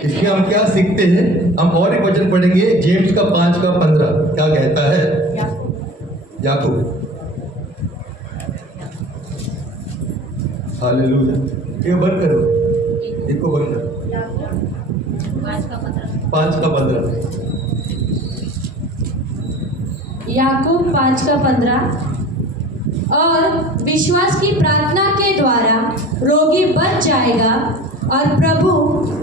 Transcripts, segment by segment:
इसमें हम क्या सीखते हैं? हम और एक वचन पढ़ेंगे, जेम्स का 5:15 क्या कहता है? याकूब। हालेलुया। ये बंद करो, इसको बंद करो। 5:15 याकूब 5:15। और विश्वास की प्रार्थना के द्वारा रोगी बच जाएगा और प्रभु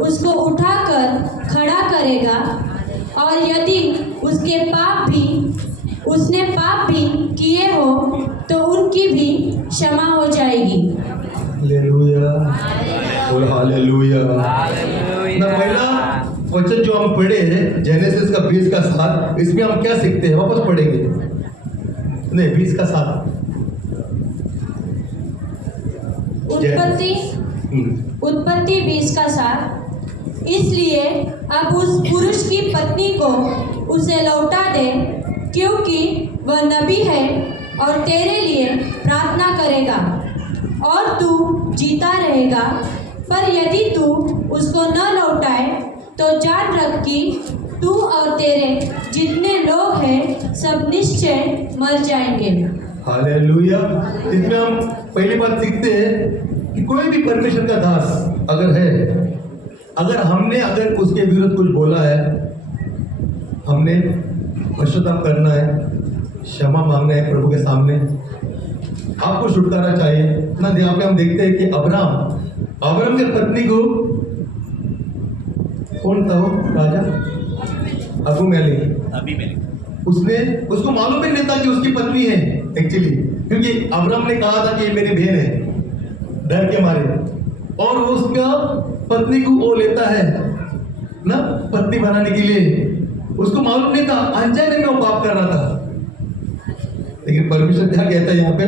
उसको उठाकर खड़ा करेगा, और यदि उसने पाप भी किए हो तो उनकी भी क्षमा हो जाएगी। हालेलुया, बोल हालेलुया। ना पहला वचन जो हम पढ़े जेनेसिस का 20:7, इसमें हम क्या सीखते हैं? वापस पढ़ेंगे, नहीं 20:7। उत्पत्ति 20:7। इसलिए अब उस पुरुष की पत्नी को उसे लौटा दे, क्योंकि वह नबी है और तेरे लिए प्रार्थना करेगा और तू जीता रहेगा। पर यदि तू उसको न लौटाए तो जान रख कि तू और तेरे जितने लोग हैं सब निश्चय मर जाएंगे। हालेलुया। इसमें हम पहली बात सीखते हैं कि कोई भी परमेश्वर का दास अगर है, अगर उसके विरुद्ध कुछ बोला है, हमने पश्चाताप करना है, क्षमा मांगना है प्रभु के सामने। आपको छुटकारा चाहिए ना। यहाँ पे हम देखते हैं कि अब्राहम की पत्नी को कौन था? वो राजा अबीमेलेक। उसको मालूम ही नहीं था कि उसकी पत्नी है एक्चुअली, क्योंकि अब्राहम ने कहा था कि ये मेरी बहन है, डर के मारे, और वो उसका पत्नी को वो लेता है ना पत्नी बनाने के लिए। उसको मालूम नहीं था, अनजाने में वो पाप कर रहा था। लेकिन परमेश्वर क्या कहता है यहाँ पे?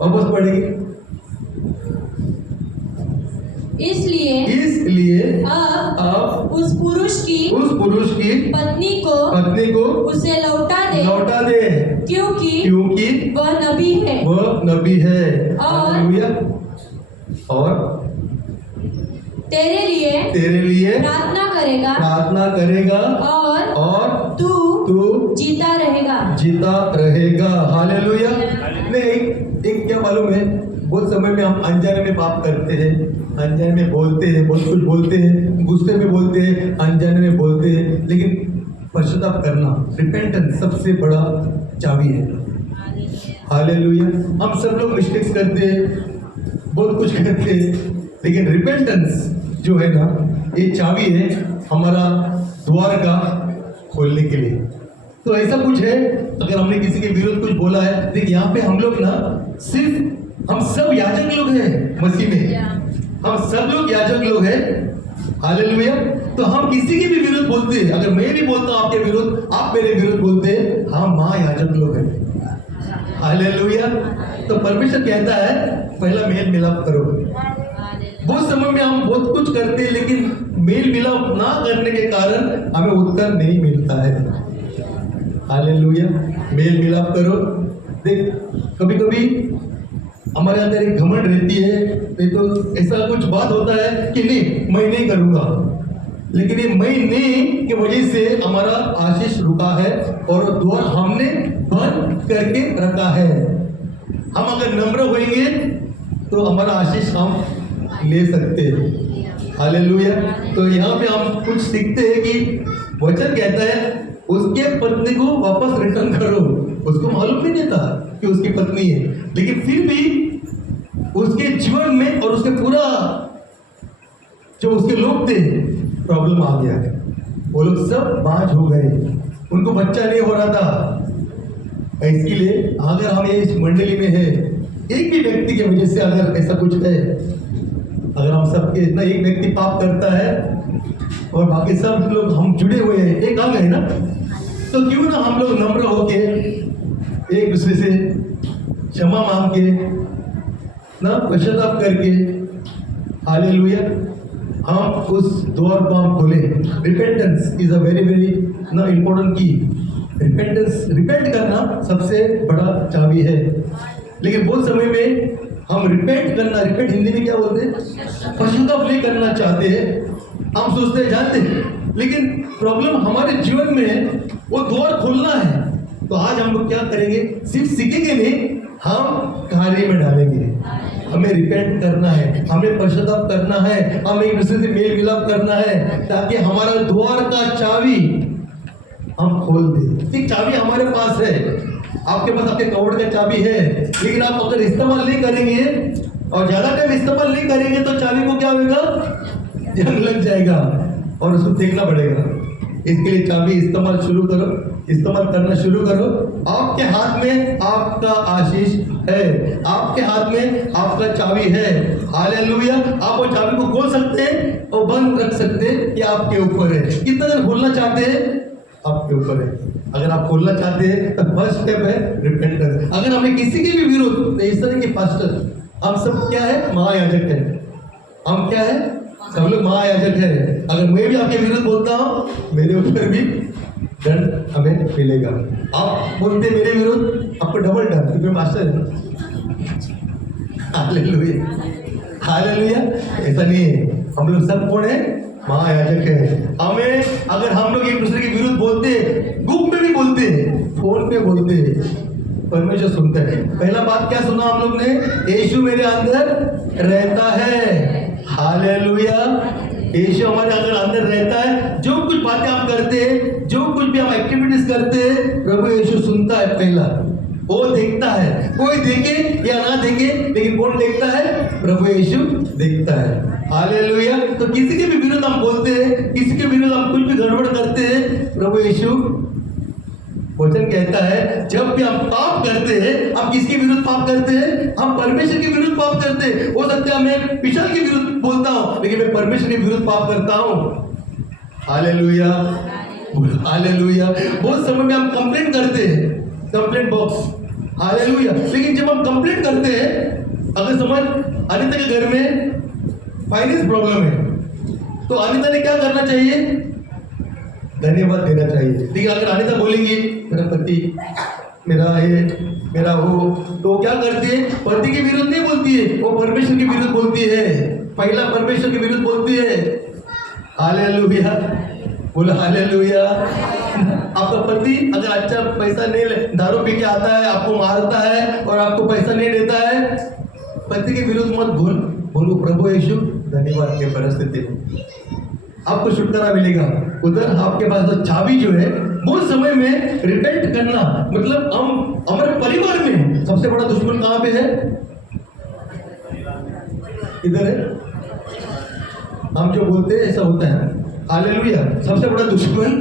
वापस पढ़ेंगे। इसलिए अब उस पुरुष की पत्नी को उसे लौटा दे, क्योंकि वह नबी है और तेरे लिए प्रार्थना करेगा और तू जीता रहेगा। हालेलुया। नहीं, एक क्या मालूम है, बहुत समय में हम अनजाने में पाप करते हैं, अनजाने में बोलते हैं, बहुत कुछ बोलते हैं, गुस्से में बोलते हैं, अनजाने में बोलते हैं। लेकिन पश्चाताप करना, रिपेंटेंस सबसे बड़ा चाबी है। हालेलुया। हम सब लोग मिस्टेक्स करते हैं, बहुत कुछ करते हैं, लेकिन रिपेंटेंस जो है ना, ये चाबी है हमारा द्वार का खोलने के लिए। तो ऐसा कुछ है, अगर हमने किसी के विरुद्ध कुछ बोला है, देखिए यहाँ पे हम लोग ना सिर्फ हम सब याजक लोग हैं मसीह में, हम सब लोग याजक लोग हैं। हालेलुया। तो हम किसी के भी विरुद्ध बोलते हैं, अगर मैं भी बोलता हूँ आपके विरुद्ध, आप मेरे विरुद्ध बोलते हैं, हम महायाजक लोग हैं। हालेलुया। तो परमेश्वर कहता है पहला मेल मिलाप करो। बहुत समय में हम बहुत कुछ करते हैं, लेकिन मेल मिलाप ना करने के कारण हमें उत्तर नहीं मिलता है। हालेलुया। मेल मिलाप करो। देख, कभी कभी हमारे अंदर एक घमंड रहती है, नहीं तो ऐसा कुछ बात होता है कि नहीं मैं नहीं करूंगा, लेकिन ये मैं नहीं की वजह से हमारा आशीष रुका है और द्वार हमने बंद करके रखा है। हम अगर नम्र होंगे तो हमारा आशीष हम ले सकते हैं। हालेलुया। तो यहाँ पे हम कुछ सीखते हैं कि वचन कहता है उसके पत्नी को वापस रिटर्न करो। उसको मालूम भी नहीं था कि उसकी पत्नी है, लेकिन फिर भी उसके जीवन में और उसके पूरा जो उसके लोग थे, प्रॉब्लम आ गया। वो लोग सब बाज हो गए, उनको बच्चा नहीं हो रहा था। इसके लिए अगर हम इस मंडली में है, एक भी व्यक्ति की वजह से अगर ऐसा कुछ है, अगर हम सबके इतना एक व्यक्ति पाप करता है और बाकी सब लोग हम जुड़े हुए हैं, एक अंग है ना, तो क्यों ना हम लोग नम्र होके एक दूसरे से क्षमा मांग के ना पश्चाताप करके, हालेलुया, हम उस द्वार को हम खोले। Repentance is a very very ना इम्पोर्टेंट की। रिपेंट करना सबसे बड़ा चाबी है। लेकिन बहुत समय में हम रिपेंट हिंदी में क्या बोलते हैं, पश्चाताप नहीं करना चाहते हैं, हम सोचते हैं जानते हैं, लेकिन प्रॉब्लम हमारे जीवन में वो द्वार खोलना है। तो आज हम लोग क्या करेंगे, सिर्फ सीखेंगे नहीं, हम कार्य में डालेंगे। हमें रिपेंट करना है, हमें पश्चाताप करना है, हमें एक दूसरे से मेल मिलाप करना है, ताकि हमारा द्वार का चाबी हम खोल दें। ठीक, चाबी हमारे पास है, आपके पास आपके कवर्ड का चाबी है, लेकिन आप अगर इस्तेमाल नहीं करेंगे और ज्यादा टाइम इस्तेमाल नहीं करेंगे तो चाबी को क्या होगा, जंग लग जाएगा और उसको फेंकना पड़ेगा। इसके लिए चाबी इस्तेमाल शुरू करो, इस्तेमाल करना शुरू करो। आपके हाथ में आपका आशीष है, आपके हाथ में आपका चाबी है। हालेलुया। आप वो चाबी को खोल सकते हैं और बंद रख सकते हैं, ये आपके ऊपर है। कितना देर खोलना चाहते हैं, आपके ऊपर है। अगर आप खोलना चाहते हैं तो फर्स्ट स्टेप है रिपेंटेंस। अगर हमें किसी के भी विरुद्ध, इस तरह के पास्टर, हम सब क्या है, महायाजक है। हम क्या है, सब लोग महायाजक है। अगर मैं भी आपके विरुद्ध बोलता हूँ, मेरे ऊपर भी दंड हमें मिलेगा। आप बोलते मेरे विरुद्ध, आपको डबल दंड, क्योंकि मास्टर है। Hallelujah, hallelujah. ऐसा नहीं है, हम लोग सब कौन है, महायाजक है। हमें अगर हम लोग एक दूसरे के विरुद्ध बोलते, गुप्त में भी बोलते, फोन पे बोलते, परमेश्वर सुनता है। पहला बात क्या सुना हम लोग ने, यीशु मेरे अंदर रहता है। हालेलुया। यीशु हमारे अंदर रहता है। जो कुछ बातें हम करते हैं, जो कुछ भी हम एक्टिविटीज करते हैं, प्रभु यीशु सुनता है। पहला वो देखता है, कोई देखे या ना देखे, लेकिन कौन देखता है, प्रभु यीशु देखता है। हालेलुया। तो किसी के भी विरुद्ध हम बोलते हैं, किसी के विरुद्ध हम कुछ भी गड़बड़ करते हैं, प्रभु यीशु वचन कहता है, जब भी हम पाप करते हैं, हम किसके विरुद्ध पाप करते हैं, हम परमेश्वर के विरुद्ध पाप करते हैं। हो सकता है मैं पिछल के विरुद्ध बोलता हूं, लेकिन मैं परमेश्वर के विरुद्ध पाप करता हूं। Hallelujah, hallelujah. बहुत समय में हम कंप्लेंट करते हैं, कंप्लेंट बॉक्स। हालेलुया। लेकिन जब हम कंप्लेंट करते हैं, अगर समझ अनिता के घर में फाइनेंस प्रॉब्लम है, तो अनिता ने क्या करना चाहिए, धन्यवाद देना चाहिए। लेकिन अगर अनिता बोलेंगी मेरा पति, मेरा ये, मेरा वो, तो क्या करती है, पति के विरुद्ध नहीं बोलती है, वो परमेश्वर के विरुद्ध बोलती है। पहला परमेश्वर के विरुद्ध बोलती है। हालेलुया, बोला हालेलुया। आपका पति अगर अच्छा पैसा नहीं, दारू पी के आता है, आपको मारता है और आपको पैसा नहीं देता है, पति के विरुद्ध मत बोलो प्रभु यीशु धन्यवाद के परिस्थिति, आपको छुटकारा मिलेगा। उधर आपके पास तो चाबी जो है, वो समय में रिपेंट करना, मतलब हम हमारे परिवार में सबसे बड़ा दुश्मन कहाँ पे है, इधर है। हम जो बोलते हैं ऐसा होता है। हालेलुया। सबसे बड़ा दुश्मन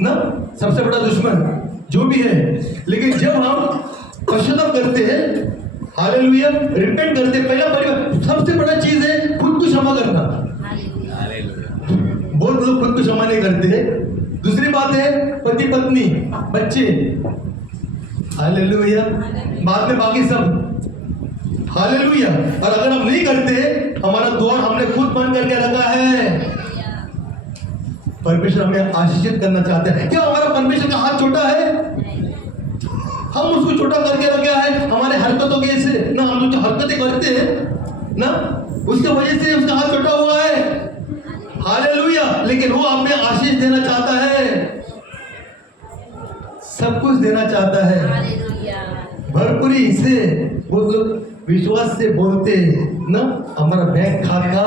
ना, सबसे बड़ा दुश्मन जो भी है। लेकिन जब हम पश्चाताप करते हैं, हालेलुया, रिपेंट करते हैं, पहला परिवार, सबसे बड़ा चीज है खुद को क्षमा करना। बहुत लोग खुद को क्षमा नहीं करते हैं। दूसरी बात है पति पत्नी बच्चे, हालेलुया, बाद में बाकी सब, हालेलुया। और अगर हम नहीं करते, हमारा द्वार हमने खुद बंद करके रखा है। परमेश्वर हमें आशीषित करना चाहते हैं। क्या हमारा परमेश्वर का हाथ छोटा है, हम उसको छोटा करके रखा है हमारे हरकतों के से ना, हम लोग जो हरकतें करते हैं ना, उसके वजह से उसका हाथ छोटा हुआ है। हालेलुया। लेकिन वो हमें आशीष देना चाहता है, सब कुछ देना चाहता है, भरपूरी से। वो लोग विश्वास से बोलते ना, हमारा बैंक खाता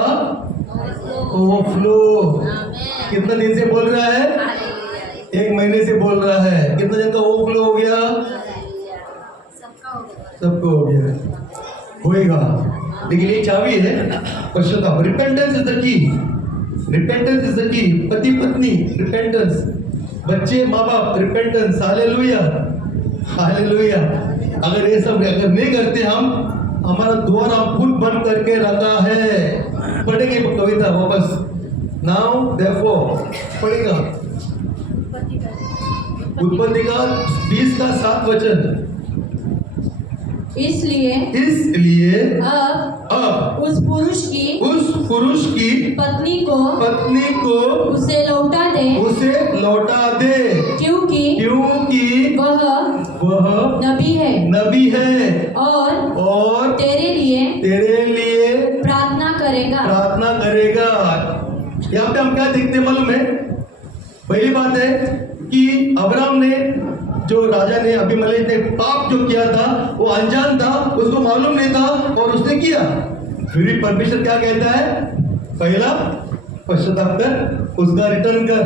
ओवरफ्लो। कितना दिन से बोल रहा है, 1 महीने से बोल रहा है। कितना दिन का ओवरफ्लो हो गया, सबको हो गया, होएगा। लेकिन ये चाबी है पश्चाताप। Repentance is the key, repentance is the key. पति पत्नी रिपेंटेंस, बच्चे माँ बाप रिपेंटेंस। Hallelujah, hallelujah. अगर ये सब अगर नहीं करते हम, हमारा द्वार हम खुद बंद करके रखा है। पढ़ेंगे कविता वापस, नाउ देयरफॉर पढ़ेगा उत्पत्ति का 20 का 7 वचन। इसलिए अब उस पुरुष की पत्नी को उसे लौटा दे, क्योंकि वह नबी है और तेरे लिए प्रार्थना करेगा। यहाँ पे हम क्या देखते हैं मालूम है? पहली बात है कि अब्राहम ने, जो राजा ने, अबीमेलेक ने पाप जो किया था वो अनजान था, उसको मालूम नहीं था और उसने किया। फिर भी परमेश्वर क्या कहता है? पहला पश्चाताप कर, उसका रिटर्न कर।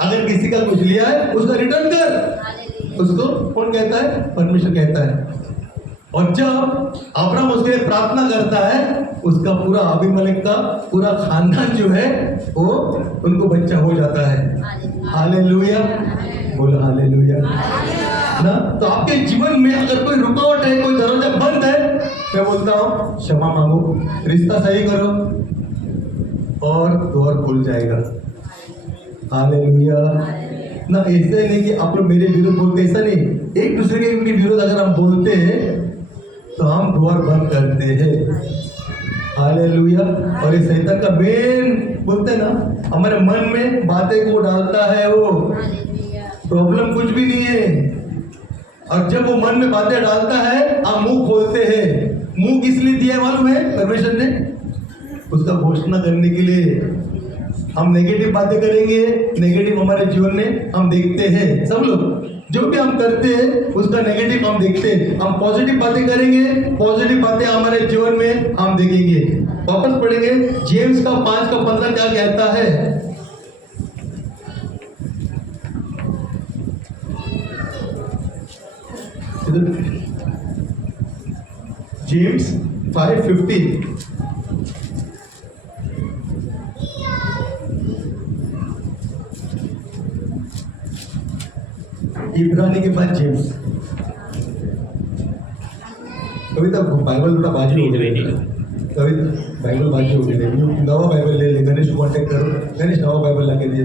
अगर किसी का कुछ लिया है उसका रिटर्न कर। उसको कौन कहता है? परमेश्वर कहता है। और जब अब्राहम उसके लिए प्रार्थना करता है, उसका पूरा अबीमेलेक का पूरा खानदान जो है वो उनको बच्चा हो जाता है। हालेलुया, बोलो हालेलुया ना। तो आपके जीवन में अगर कोई रुकावट है, कोई दरवाजा बंद है, मैं बोलता हूँ क्षमा मांगो, रिश्ता सही करो और द्वार खुल जाएगा। हालेलुया ना। ऐसे नहीं कि आप लोग मेरे विरुद्ध बोलते, ऐसा नहीं। एक दूसरे के विरुद्ध अगर हम बोलते हैं तो हम द्वार बंद करते हैं। हालेलुया। और ये शैतान का मेन बोलते हैं ना, हमारे मन में बातें को डालता है, वो प्रॉब्लम कुछ भी नहीं है। और जब वो मन में बातें डालता है, हम मुंह खोलते हैं। मुंह किस लिए दिया है मालूम है? परमेश्वर ने उसका घोषणा करने के लिए। हम नेगेटिव बातें करेंगे, नेगेटिव हमारे जीवन में हम देखते हैं। सब लोग जो भी हम करते हैं उसका नेगेटिव हम देखते हैं। हम पॉजिटिव बातें करेंगे, पॉजिटिव बातें हमारे जीवन में हम देखेंगे। वापस पढ़ेंगे जेम्स का 5:15 क्या कहता है? जेम्स 5:15। इब्रानी के बाद जेम्स। कभी तक बाइबल थोड़ा बाजू हो गई, कभी बाइबल बाजू हो गई। नवा बाइबल ले ले, गणेश को कॉन्टेक्ट करो, गणेश नवा बाइबल लाके दिए।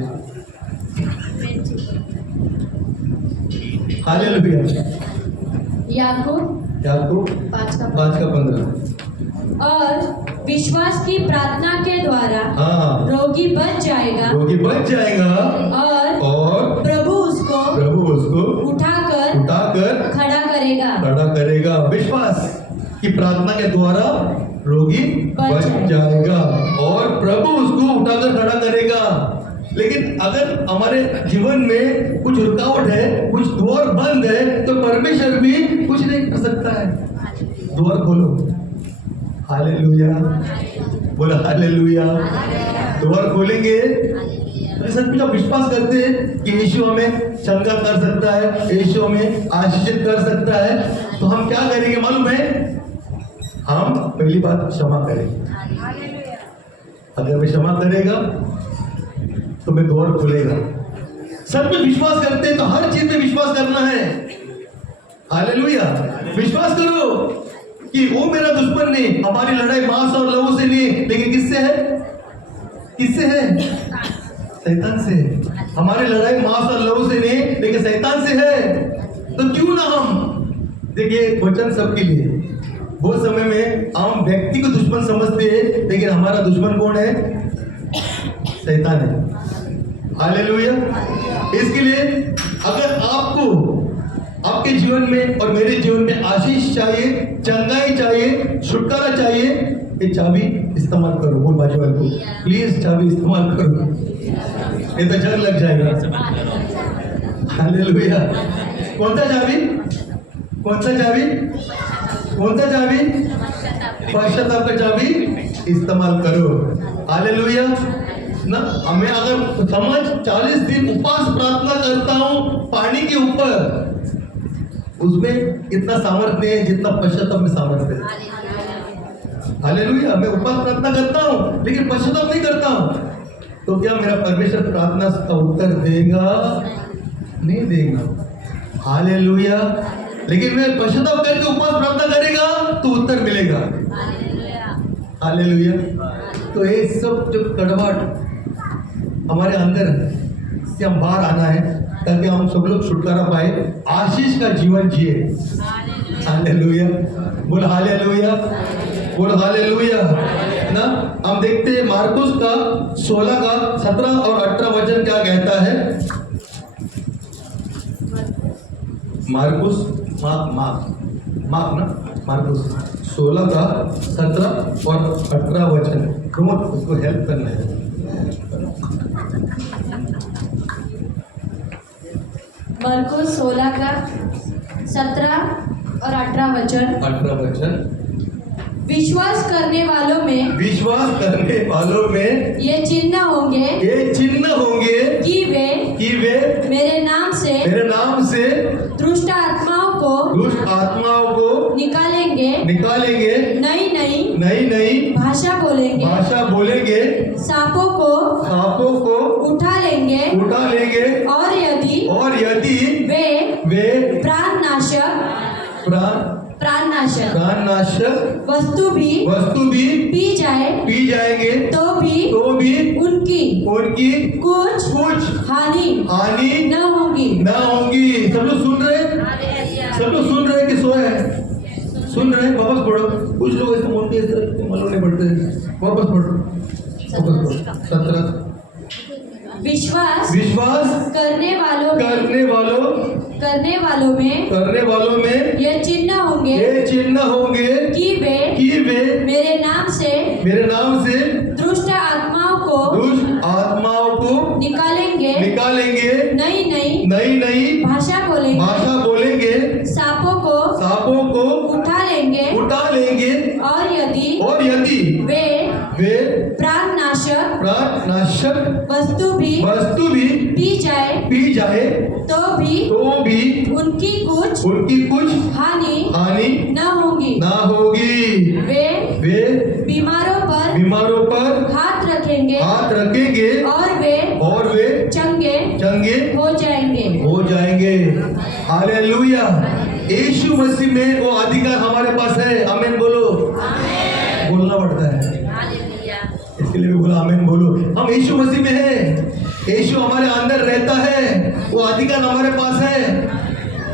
हालेलुया। याकूब 5:15। और विश्वास की प्रार्थना के द्वारा हाँ, रोगी बच जाएगा, और प्रभु उसको उठाकर खड़ा करेगा। विश्वास की प्रार्थना के द्वारा रोगी बच जाएगा और प्रभु उसको उठाकर खड़ा करेगा। लेकिन अगर हमारे जीवन में कुछ रुकावट है, कुछ द्वार बंद है, तो परमेश्वर भी कुछ नहीं कर सकता है। द्वार खोलो। हालेलुया, बोला हालेलुया। द्वार खोलेंगे तो सच में विश्वास करते हैं कि यीशु हमें चंगा कर सकता है, यीशु हमें आशीषित कर सकता है, तो हम क्या करेंगे मालूम है? हम पहली बात क्षमा करेंगे। अगर मैं क्षमा करेगा तो मैं द्वार खुलेगा। सब में विश्वास करते हैं तो हर चीज में विश्वास करना है। हालेलुया। विश्वास करो कि वो मेरा दुश्मन नहीं, हमारी लड़ाई मांस और लहू से नहीं, लेकिन किससे है? किससे है? शैतान से। हमारी लड़ाई मांस और लहू से नहीं, लेकिन शैतान से है। तो क्यों ना हम, देखिए वचन सबके लिए। बहुत समय में हम व्यक्ति को दुश्मन समझते हैं, लेकिन हमारा दुश्मन कौन है? शैतान है। हालेलुया। इसके लिए अगर आपको आपके जीवन में और मेरे जीवन में आशीष चाहिए, चंगाई चाहिए, छुटकारा चाहिए, ये चाबी इस्तेमाल करो। बोल बाजू वाले को, प्लीज चाबी इस्तेमाल करो, ये तो जंग लग जाएगा। हालेलुया। कौन सा चाबी? कौन सा चाबी? कौन सा चाबी? पश्चाताप का चाबी इस्तेमाल करो। हालेलुया ना। हमें अगर समझ 40 दिन उपवास प्रार्थना करता हूँ पानी के ऊपर, उसमें इतना सामर्थ्य नहीं है जितना पश्चाताप में सामर्थ्य है। हालेलुया। मैं उपवास प्रार्थना करता हूँ लेकिन पश्चाताप नहीं करता हूँ, तो क्या मेरा परमेश्वर प्रार्थना का उत्तर देगा? नहीं देगा। हालेलुया। लेकिन मैं पश्चाताप करके उपवास प्रार्थना करेगा तो उत्तर मिलेगा। हालेलुया। तो ये सब जो कड़वाहट हमारे अंदर से हम बाहर आना है, ताकि हम सब लोग छुटकारा पाए, आशीष का जीवन जिए। हालेलुया। बोल हालेलुया, बोल हालेलुया ना। हम देखते हैं मार्कुस का 16 का 17 और 18 वचन क्या कहता है? मार्कुस मार्कुस 16 का 17 और 18 वचन। तुम उसको हेल्प करना है। मरकुस 16 का 17 और 18 वचन। 18 वचन। विश्वास करने वालों में ये चिन्ह होंगे कि वे मेरे नाम से दुष्ट आत्माओं को निकालेंगे, नई भाषा बोलेंगे, सांपों को उठा लेंगे, और यदि वे प्राणनाशक वस्तु भी पी जाएंगे तो भी उनकी कुछ हानि न होगी। सब लोग सुन रहे हैं कि सोए हैं? सुन रहे हैं? वापस पढ़ो। कुछ लोग ऐसे बोलते हैं मालूम नहीं पड़ते। वापस पढ़ो। 17। विश्वास करने वालों में ये चिन्ह होंगे कि वे मेरे नाम से दुष्ट आत्माओं को निकालेंगे, नई भाषा बोलेंगे, सांपों को उठा लेंगे, और यदि वे प्राणनाशक वस्तु भी पी जाए तो भी उनकी कुछ हानि न होगी। वे बीमारों पर हाथ रखेंगे और वे चंगे हो जाएंगे। हालेलुया। यीशु मसीह में वो अधिकार हमारे पास है। आमीन बोलो। बोलना पड़ता है, इसके लिए भी बोला आमीन बोलो। हम यीशु मसीह में हैं, यीशु हमारे अंदर रहता है, वो अधिकार हमारे पास है।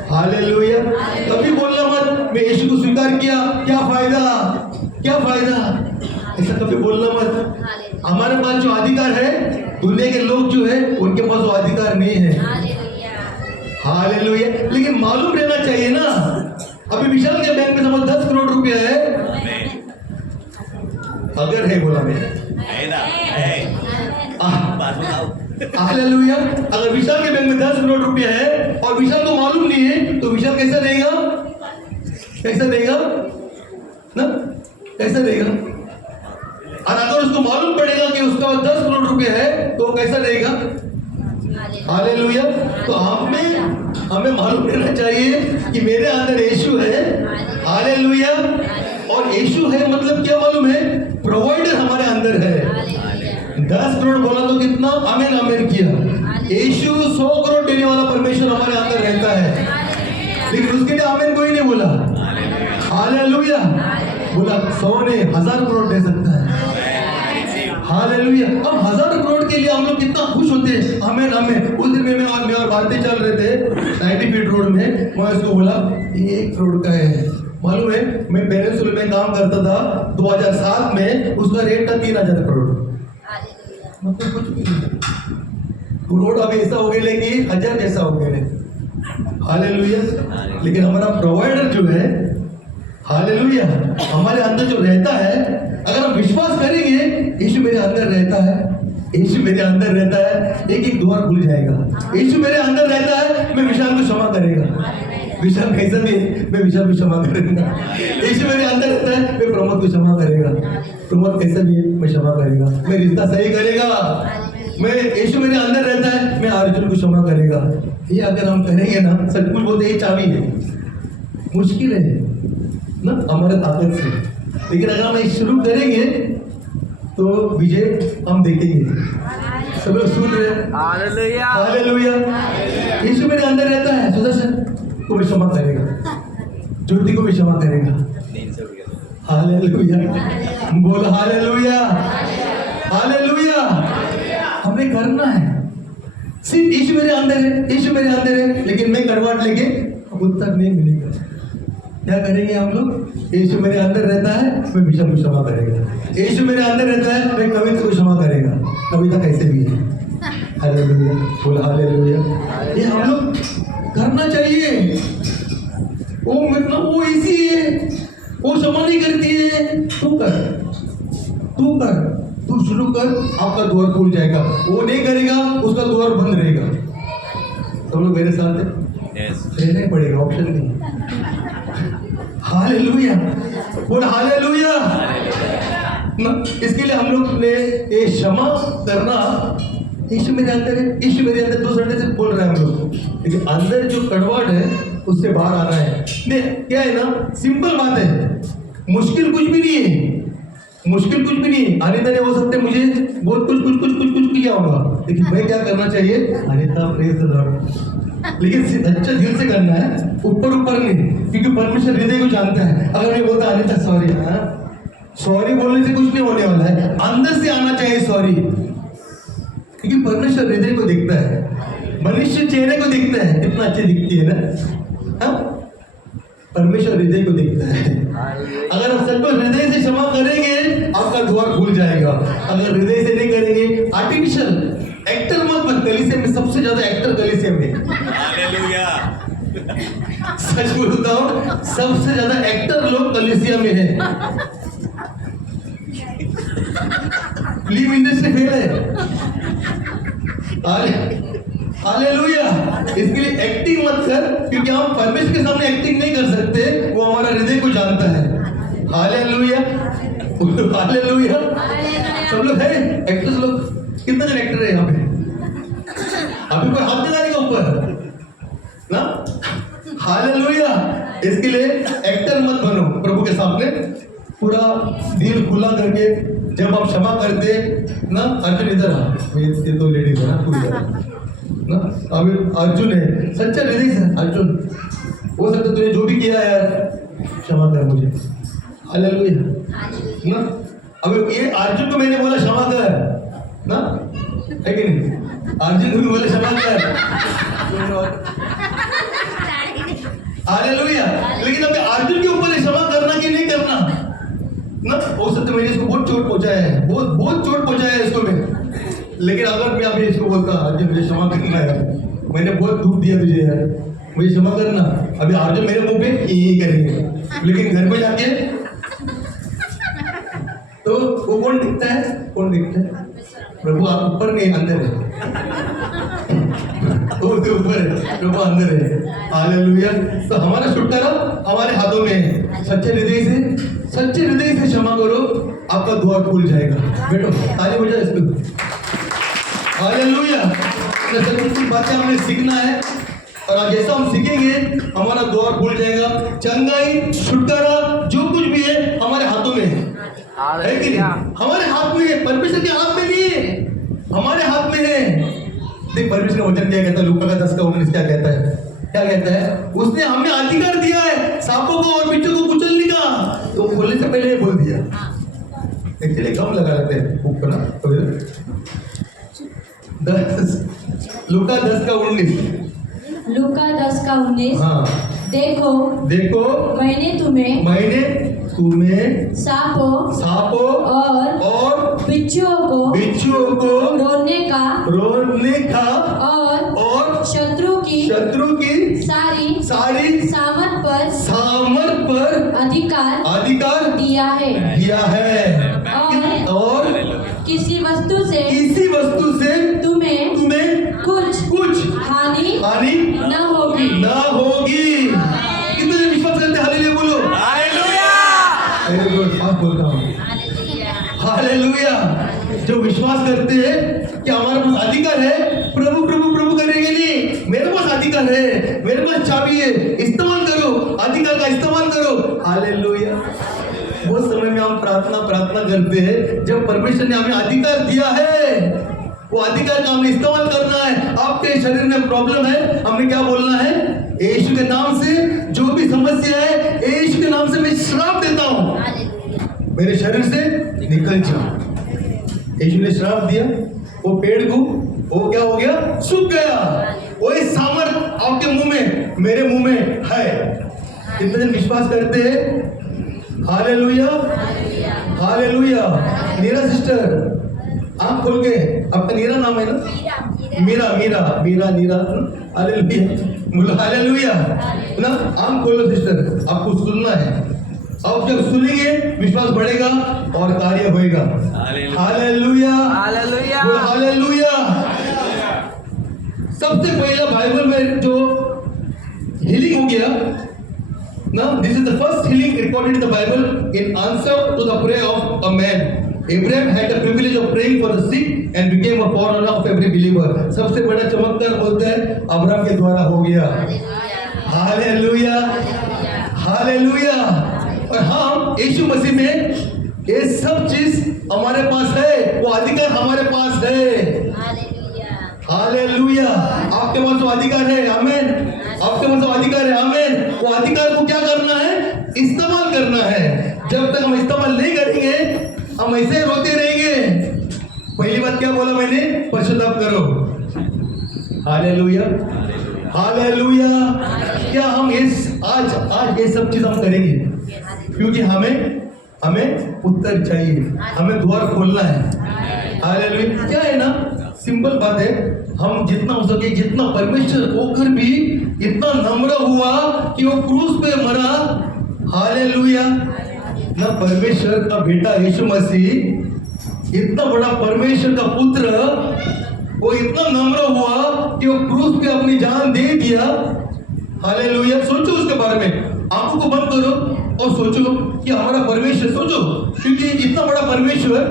हालेलुया। कभी बोलना मत मैं यीशु को स्वीकार किया, क्या फायदा, ऐसा कभी बोलना मत। हमारे पास जो अधिकार है, दुनिया के लोग जो है उनके पास वो अधिकार नहीं है। हालेलुया। लेकिन मालूम रहना चाहिए ना। अभी विशाल के बैंक में समझ 10 करोड़ रुपया है, अगर है बोला मैं, हालेलुया। अगर विशाल के बैंक में 10 करोड़ रुपया है और विशाल को मालूम नहीं है तो विशाल कैसा रहेगा ना? कैसा रहेगा? और अगर उसको मालूम पड़ेगा कि उसका पास 10 करोड़ रुपया है तो कैसा रहेगा? हालेलुया। तो हमें मालूम रहना चाहिए कि मेरे अंदर यीशु है। हालेलुया। और यीशु है मतलब क्या मालूम है? प्रोवाइडर हमारे अंदर है। 10 करोड़ बोला तो कितना आमीन किया। यीशु 100 करोड़ देने वाला परमेश्वर हमारे अंदर रहता है, लेकिन उसके लिए आमीन कोई नहीं बोला। हालेलुया। बोला 100 ने 1000 करोड़ दे सकता है। हालेलुया। अब 1000 करोड़ के लिए हम लोग कितना खुश होते हैं। आमीन। उस दिन में मैं और बातें चल रहे थे 90 फीट रोड में। मैं उसको बोला ये 1 करोड़ का है। मालूम है मैं पेनिनसुला में काम करता था 2007 में, उसका रेट था 3000 करोड़। मतलब कुछ भी नहीं। रोड अब ऐसा हो गया लेकिन 1000 जैसा हो गया। हालेलुया। लेकिन हमारा प्रोवाइडर जो है, हालेलुया, हमारे अंदर जो रहता है, अगर हम विश्वास करेंगे यीशु मेरे अंदर रहता है, यीशु मेरे अंदर रहता है, एक द्वार खुल जाएगा। यीशु मेरे अंदर रहता है, मैं विशाल को क्षमा करेगा। विशाल कैसा भी है, मैं विशाल को क्षमा करेगा। यीशु मेरे अंदर रहता है, मैं प्रमोद को क्षमा करेगा। प्रमोद कैसा भी है, मैं क्षमा करेगा। मैं रिश्ता सही करेगा। मैं यीशु मेरे अंदर रहता है, मैं अर्जुन को क्षमा करेगा। ये अगर हम करेंगे ना, सचमुच बोलते ये चाबी है। मुश्किल है ना हमारे ताकत से, लेकिन अगर हम शुरू करेंगे तो विजय हम देखेंगे। सब लोग सुन रहे हैं? हालेलुया। यीशु मेरे अंदर रहता है, सुदर्शन को भी क्षमा करेगा, ज्योति को भी क्षमा करेगा। हालेलुया। बोल हालेलुया। हालेलुया। हमने करना है। सिर्फ यीशु मेरे अंदर है, यीशु मेरे अंदर है, लेकिन मैं करवाट लेके उत्तर नहीं मिलेगा। क्या करेंगे हम लोग? यीशु मेरे अंदर रहता है, मैं विशाल को क्षमा करेगा। यीशु मेरे अंदर रहता है, मैं कविता को क्षमा करेगा। कविता कैसे भी है। हालेलुया। बोल हालेलुया। ये हम लोग करना चाहिए। वो मतलब वो इसी है, वो क्षमा नहीं करती है। तू शुरू कर, आपका द्वार खुल जाएगा। वो नहीं करेगा, उसका द्वार बंद रहेगा। सब लोग मेरे साथ हैं? रहना ही पड़ेगा, ऑप्शन नहीं। हालेलुया, बोल हालेलुया। इसके लिए हम लोग ने ये क्षमा करना, यीशु मेरे अंदर है, यीशु मेरे अंदर 2 घंटे से बोल रहे हैं हम लोग, लेकिन अंदर जो कड़वाहट है उससे बाहर आना है। नहीं क्या है ना, सिंपल बात है, मुश्किल कुछ भी नहीं है, मुश्किल कुछ भी नहीं है। अन्यथा हो सकते मुझे बहुत कुछ किया होगा, लेकिन मैं क्या करना चाहिए, अन्यथा प्रेज द लॉर्ड, लेकिन अच्छा दिल से करना है, ऊपर नहीं, क्योंकि परमेश्वर हृदय को जानता है। अगर मैं बोलता अन्यथा सॉरी, सॉरी बोलने से कुछ नहीं होने वाला है, अंदर से आना चाहिए सॉरी, क्योंकि परमेश्वर हृदय को देखता है, मनुष्य चेहरे को देखता है, कितना अच्छी दिखती है ना, परमेश्वर हृदय को देखता है। अगर आप सबको हृदय से क्षमा करेंगे आपका द्वार खुल जाएगा, अगर हृदय से नहीं करेंगे, आर्टिफिशियल एक्टर मत कलीसिया में सबसे ज्यादा एक्टर कलीसिया में, सच बोलता हूं, सबसे ज्यादा एक्टर लोग कलीसिया में है। फिल्म इंडस्ट्री फेल है। हालेलुया। इसके लिए एक्टिंग मत कर, क्योंकि हम परमेश्वर के सामने एक्टिंग नहीं कर सकते, वो हमारा हृदय को जानता है। Hallelujah, hallelujah. सब लोग है एक्टर्स लोग, कितना जन एक्टर है यहाँ पे? अभी कोई हाथ नहीं डालेगा ऊपर ना। हालेलुया। इसके लिए एक्टर मत बनो, प्रभु के सामने पूरा दिल खुला करके जब आप क्षमा करते ना। अर्जुन इधर आ, ये तो लेडीज है ना, तू इधर ना। अभी अर्जुन है, सच्चा हृदय से अर्जुन, हो सकता तूने जो भी किया यार, क्षमा कर मुझे। हालेलुया ना। अब ये अर्जुन को मैंने बोला क्षमा कर ना, है कि नहीं? अर्जुन को भी बोले क्षमा कर। हालेलुया। लेकिन अभी अर्जुन के ऊपर क्षमा करना कि नहीं करना ना, हो सकता मैंने इसको बहुत चोट पहुंचाया है, बहुत चोट पहुंचाया है इसको मैं, लेकिन अगर मैं अभी इसको बोलता अर्जुन मुझे क्षमा करना है, मैंने बहुत दुख दिया तुझे यार, मुझे क्षमा करना, अभी अर्जुन मेरे मुंह पे यही करेंगे, लेकिन घर में जाके तो वो कौन दिखता है? कौन दिखता है? प्रभु आप ऊपर नहीं, अंदर है, वो ऊपर है, प्रभु अंदर है। हालेलुया। तो हमारा छुटकारा हमारे हाथों में है। सच्चे हृदय से क्षमा करो, आपका द्वार खुल जाएगा। बेटो ताली बजाओ इसको। हालेलुया। सच्ची बातें हमें सीखना है, और जैसा हम सीखेंगे हमारा द्वार खुल जाएगा। चंगाई, छुटकारा, जो कुछ भी है हमारे हाथों में है कि नहीं? हमारे हाथ में है, परमेश्वर के हाथ में नहीं है, हमारे हाथ में है। देख परमेश्वर का वचन क्या कहता है, लूका का 10:19 क्या कहता है? क्या कहता है? उसने हमें अधिकार दिया है सांपों को और बिच्छू को कुचलने का। तो बोलने से पहले बोल दिया, एक्चुअली कम लगा लेते हैं ऊपर ना। लूका 10:19। लूका 10:19। हाँ। देखो मैंने तुम्हें सांपों और बिच्छुओं को रोने का और शत्रु की सारी सामर्थ पर अधिकार दिया है। और किसी वस्तु से तुम्हें कुछ हानि न होगी। कितने विश्वास करते? हालेलुया बोलो। बोलता हूँ हालेलुया। जो विश्वास करते हैं कि हमारे पास अधिकार है, प्रभु करेंगे नहीं, मेरे पास अधिकार है, मेरे पास चाबी है, इस्तेमाल करो, अधिकार का इस्तेमाल करो। हालेलुया। वो समय में हम प्रार्थना करते हैं जब परमेश्वर ने हमें अधिकार दिया है, वो अधिकार का हमें इस्तेमाल करना है। आपके शरीर में प्रॉब्लम है, हमने क्या बोलना है? यीशु के नाम से जो भी समस्या है, यीशु के नाम से मैं श्राप देता हूँ, मेरे शरीर से निकल जाओ। यीशु ने श्राप दिया, वो पेड़ को, वो क्या हो गया? सूख गया। वही सामर्थ आपके मुंह में, मेरे मुंह में है। कितने जन विश्वास करते हैं? Hallelujah, hallelujah. नीरा सिस्टर आँख खोल के, आपका नीरा नाम है ना? मीरा। हालेलुया ना। आँख खोलो सिस्टर, आपको सुनना है। आप जब सुनेंगे विश्वास बढ़ेगा और कार्य होएगा। Hallelujah, hallelujah. सबसे पहला बाइबल में जो हीलिंग हो गया ना, this is the first healing recorded in the Bible in answer to the prayer of a man. Abraham had the privilege of praying for the sick and became a forerunner of every believer. सबसे बड़ा चमत्कार बोलते हैं Abraham के द्वारा हो गया. Hallelujah, hallelujah. और हम यीशु मसीह में ये सब चीज हमारे पास है, वो अधिकार हमारे पास है. हालेलुया. आपके पास वो अधिकार है. आमीन. आपके पास वो अधिकार है. आमीन. वो अधिकार को क्या करना है? इस्तेमाल करना है. जब तक हम इस्तेमाल नहीं करेंगे हम ऐसे रोते रहेंगे. पहली बात क्या बोला मैंने? पश्चाताप करो. Hallelujah, hallelujah. क्या हम आज ये सब चीज हम करेंगे? क्योंकि हमें उत्तर चाहिए, हमें द्वार खोलना है. हालेलुया. क्या है ना, सिंपल बात है. हम जितना हो सके, जितना परमेश्वर होकर भी इतना नम्र हुआ कि वो क्रूस पे मरा. हालेलुया. ना परमेश्वर का बेटा यीशु मसीह, इतना बड़ा परमेश्वर का पुत्र, वो इतना नम्र हुआ कि वो क्रूस पे अपनी जान दे दिया. हालेलुया. सोचो उसके बारे में. आंखों को बंद करो और सोचो कि हमारा परमेश्वर, सोचो, क्योंकि इतना बड़ा परमेश्वर,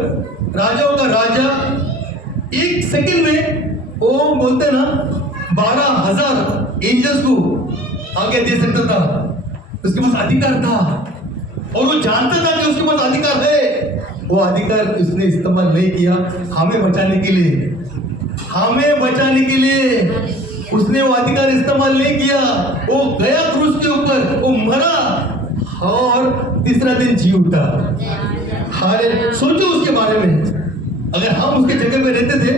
राजाओं का राजा, एक सेकंड में वो बोलते ना 12,000 एंजल्स को आगे दे सकता था. उसके पास अधिकार था और वो जानता था कि उसके पास अधिकार है. वो अधिकार उसने इस्तेमाल नहीं किया. हमें बचाने के लिए, हमें बचाने के लिए उसने वो अधिकार इस्तेमाल नहीं किया. वो गया क्रूस के ऊपर, वो मरा और तीसरा दिन जी उठा. हालेलुया. सोचो उसके बारे में, अगर हम उसके जगह पे रहते थे.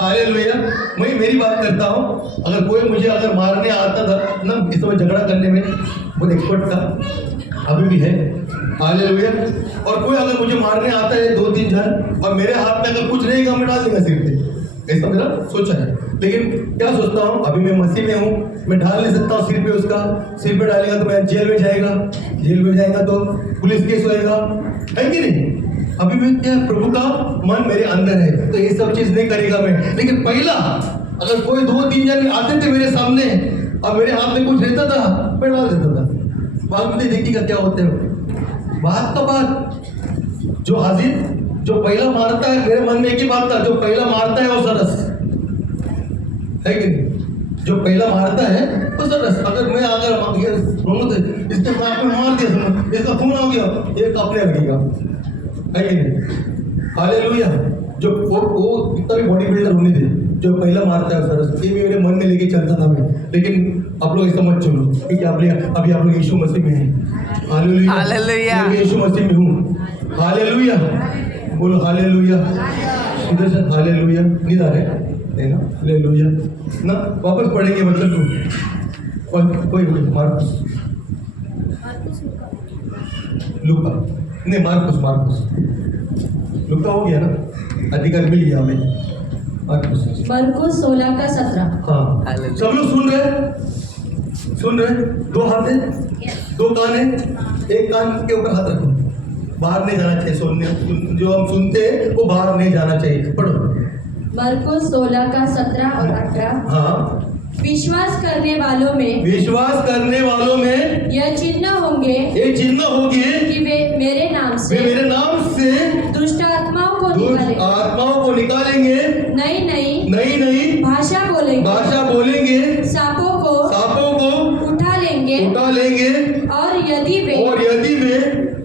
हालेलुया. मैं मेरी बात करता हूँ. अगर कोई मुझे अगर मारने आता था ना, इस समय झगड़ा करने में बहुत एक्सपर्ट था, अभी भी है. हालेलुया. और कोई अगर मुझे मारने आता है 2-3 जन और मेरे हाथ में अगर कुछ रहेगा, मैं डाल देगा सिर पे. ऐसा मेरा सोचा है. लेकिन क्या सोचता हूँ, अभी मैं मसीह में हूँ, मैं डाल नहीं सकता हूँ सिर पे. उसका सिर पे डालेगा तो मैं जेल में जाएगा, जेल में जाएगा तो पुलिस केस होएगा, है कि नहीं. अभी मैं क्या, प्रभु का मन मेरे अंदर है, तो ये सब चीज नहीं करेगा मैं. लेकिन पहला अगर कोई 2-3 जन आते थे मेरे सामने और मेरे हाथ में कुछ रहता था, मैं डाल देता था. बाद में देखिएगा क्या होता है. बात का बात, जो हाजिर, जो पहला मारता है, मेरे मन में एक ही बात था, जो पहला मारता है वो सरस है कि नहीं. जो पहला मारता है वो सरस. अगर मैं इसके हाथ में मार दिया, इसका खून हो गया, एक अपने लगेगा, है कि नहीं. हालेलुया. जो वो कितना भी बॉडी बिल्डर होने दे, जो पहला मारता है सरस, ये भी मेरे मन में लेके चलता था मैं. लेकिन आप लोग ऐसा मत चलो, क्योंकि अभी आप लोग यीशु मसीह में हैं. Hallelujah, hallelujah. मैं यीशु मसीह में हूँ. हालेलुया. बोलो हालेलुया. इधर से हालेलुया. नींद आ रहा है ना. हालेलुया ना. वापस पढ़ेंगे मतलब कोई मार्कुस, लूका नहीं, मार्कुस लूका हो गया ना. अधिकार मिल गया हमें. मरकुस 16:17. हाँ, सब लोग सुन रहे. 2 हाथ है, 2 कान है. एक कान के ऊपर हाथ रखो. बाहर नहीं जाना चाहिए. सुनने जो हम सुनते हैं वो बाहर नहीं जाना चाहिए. पढ़ो. मरकुस 16:17 और 18. हाँ. विश्वास करने वालों में यह चिन्ह होंगे कि वे मेरे नाम से दुष्ट आत्माओं को निकालेंगे, नई भाषा बोलेंगे, सांपों को उठा लेंगे, और यदि वे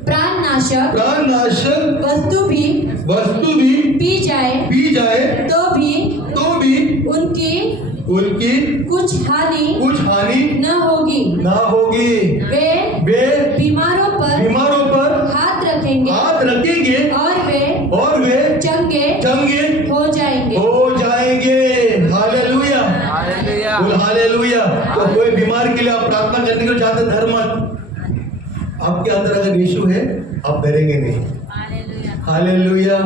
प्राणनाशक वस्तु भी पी जाए तो भी उनकी कुछ हानि न होगी. वे बीमारों पर हाथ रखेंगे और वे चंगे हो जाएंगे. हालेलुया. हालेलुया. तो कोई बीमार के लिए आप प्रार्थना करने को चाहते, धर्म आपके अंदर अगर यीशु है, आप डरेंगे नहीं. हालेलुया.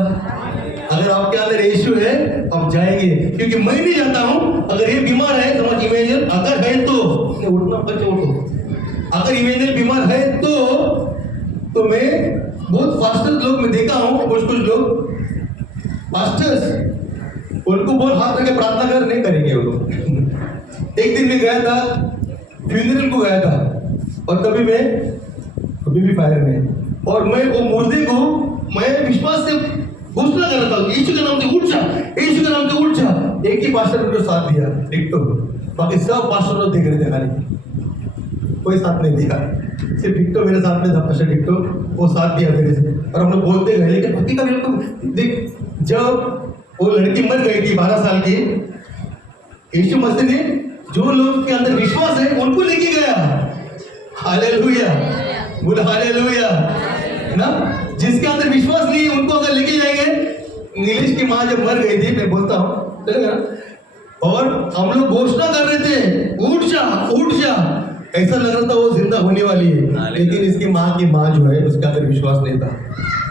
अगर आपके अंदर यीशु है, आप जाएंगे. क्योंकि मैं नहीं जाता हूं. अगर ये बीमार है, समझ, इमेजिन अगर है तो उठना, बच्चे उठो. अगर इमेजिन बीमार है तो मैं बहुत फास्टर्स लोग मैं देखा हूं, कुछ लोग फास्टर्स, उनको बोल हाथ रख के प्रार्थना कर, नहीं करेंगे वो लोग. एक दिन मैं गया था, फ्यूनरल को गया था, और कभी भी फायर में, और मैं वो मुर्दे को मैं विश्वास से घोषणा कर रहा था, यीशु के नाम से उठ जा, यीशु के नाम से उठ जा। एक ही पास्टर ने साथ दिया, टिकटो, बाकी सब पास्टर लोग देख रहे थे खाली, कोई साथ नहीं दिया, सिर्फ टिकटो मेरे साथ में था, पास्टर टिकटो, वो साथ दिया मेरे से, और हम लोग बोलते गए। लेकिन बाकी का मेरे को देख, जब वो लड़की मर गई थी 12 साल की, यीशु मसीह ने जो लोग के अंदर विश्वास है उनको लेके गया। हालेलुया, बोल हालेलुया ना। जिसके अंदर विश्वास नहीं है उनको अगर लेके जाएंगे, नीलेश की माँ जब मर गई थी, मैं बोलता हूँ चलेगा, और हम लोग घोषणा कर रहे थे उठ जा उठ जा, ऐसा लग रहा था वो जिंदा होने वाली है, लेकिन इसकी माँ की माँ जो है उसके अंदर विश्वास नहीं था,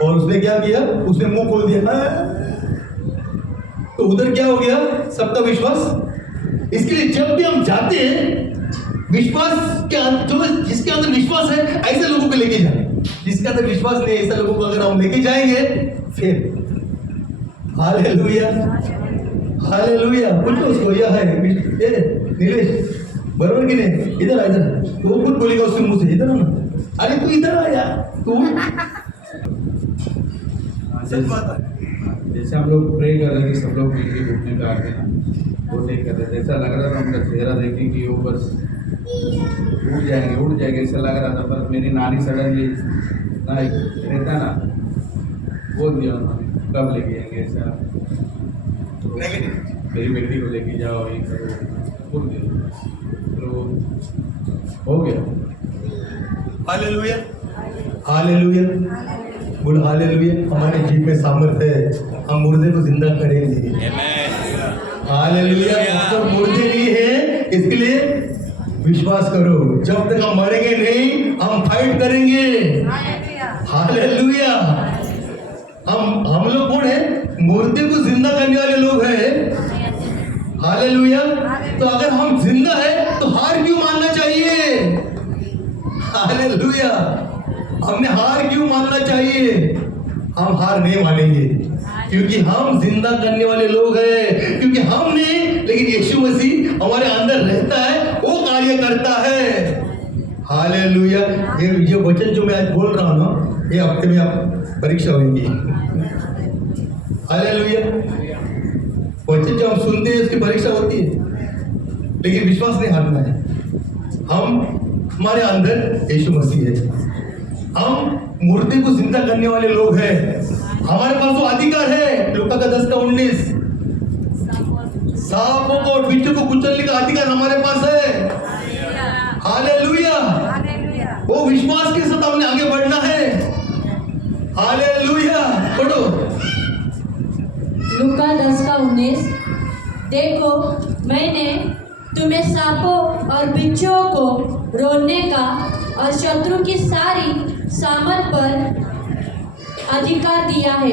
और उसने क्या किया, उसने मुंह खोल दिया। तो उधर क्या हो गया, सबका विश्वास। इसके लिए जब भी हम जाते हैं, विश्वास के जो जिसके अंदर विश्वास है ऐसे लोगों को लेके जाए, जिसके अंदर विश्वास नहीं है ऐसे लोगों को अगर हम लेके जाएंगे, फिर हालेलुया हालेलुया। कुछ उसको यह है नीलेश, बरोबर कि नहीं, इधर आ, इधर तो वो खुद बोलेगा उसके मुंह से, इधर ना, अरे तू इधर आ यार तू। जैसे हम लोग प्रे कर रहे थे, सब लोग मिलके घूमने का आते हैं, वो नहीं कर रहे थे, ऐसा लग रहा था उनका चेहरा देखे कि वो बस उड़ जाएंगे ऐसा लग रहा था। पर मेरी नानी सडनली ना रहता ना, बोल दिया उन्होंने कब लेके जाएंगे, ऐसा तो मेरी बेटी को लेके जाओ, ये करो, बोल दिया, तो हो गया। हालेलुया हालेलुया, बोल हालेलुया। हमारे जीव में सामर्थ्य है, हम मुर्दे को जिंदा करेंगे। हालेलुया। तो मुर्दे नहीं है, इसके लिए विश्वास करो, जब तक हम मरेंगे नहीं, हम फाइट करेंगे। हालेलुया। हम लोग कौन है, मुर्दे को जिंदा करने वाले लोग हैं। हालेलुया। तो अगर हम जिंदा है तो हार क्यों मानना चाहिए। हालेलुया। हमने हार क्यों मानना चाहिए, हम हार नहीं मानेंगे, क्योंकि हम जिंदा करने वाले लोग हैं, क्योंकि हम नहीं, लेकिन यीशु मसीह हमारे अंदर रहता है, वो कार्य करता है। हालेलुया। ये वचन जो मैं आज बोल रहा हूँ ना, ये हफ्ते में आप परीक्षा होगी। हालेलुया। वचन जो हम सुनते हैं उसकी परीक्षा होती है, लेकिन विश्वास नहीं हारना है। हमारे अंदर यीशु मसीह है, हम मुर्दे को जिंदा करने वाले लोग हैं, हमारे पास वो अधिकार है। लूका का 10:19, सांपों को और बिच्छू को कुचलने का अधिकार हमारे पास है। हालेलुया। वो विश्वास के साथ हमने आगे बढ़ना है। हालेलुया। पढ़ो लूका 10:19, देखो मैंने तुम्हें सांपों और बिच्छुओं को रोकने का और शत्रु की सारी सामर्थ पर अधिकार दिया है,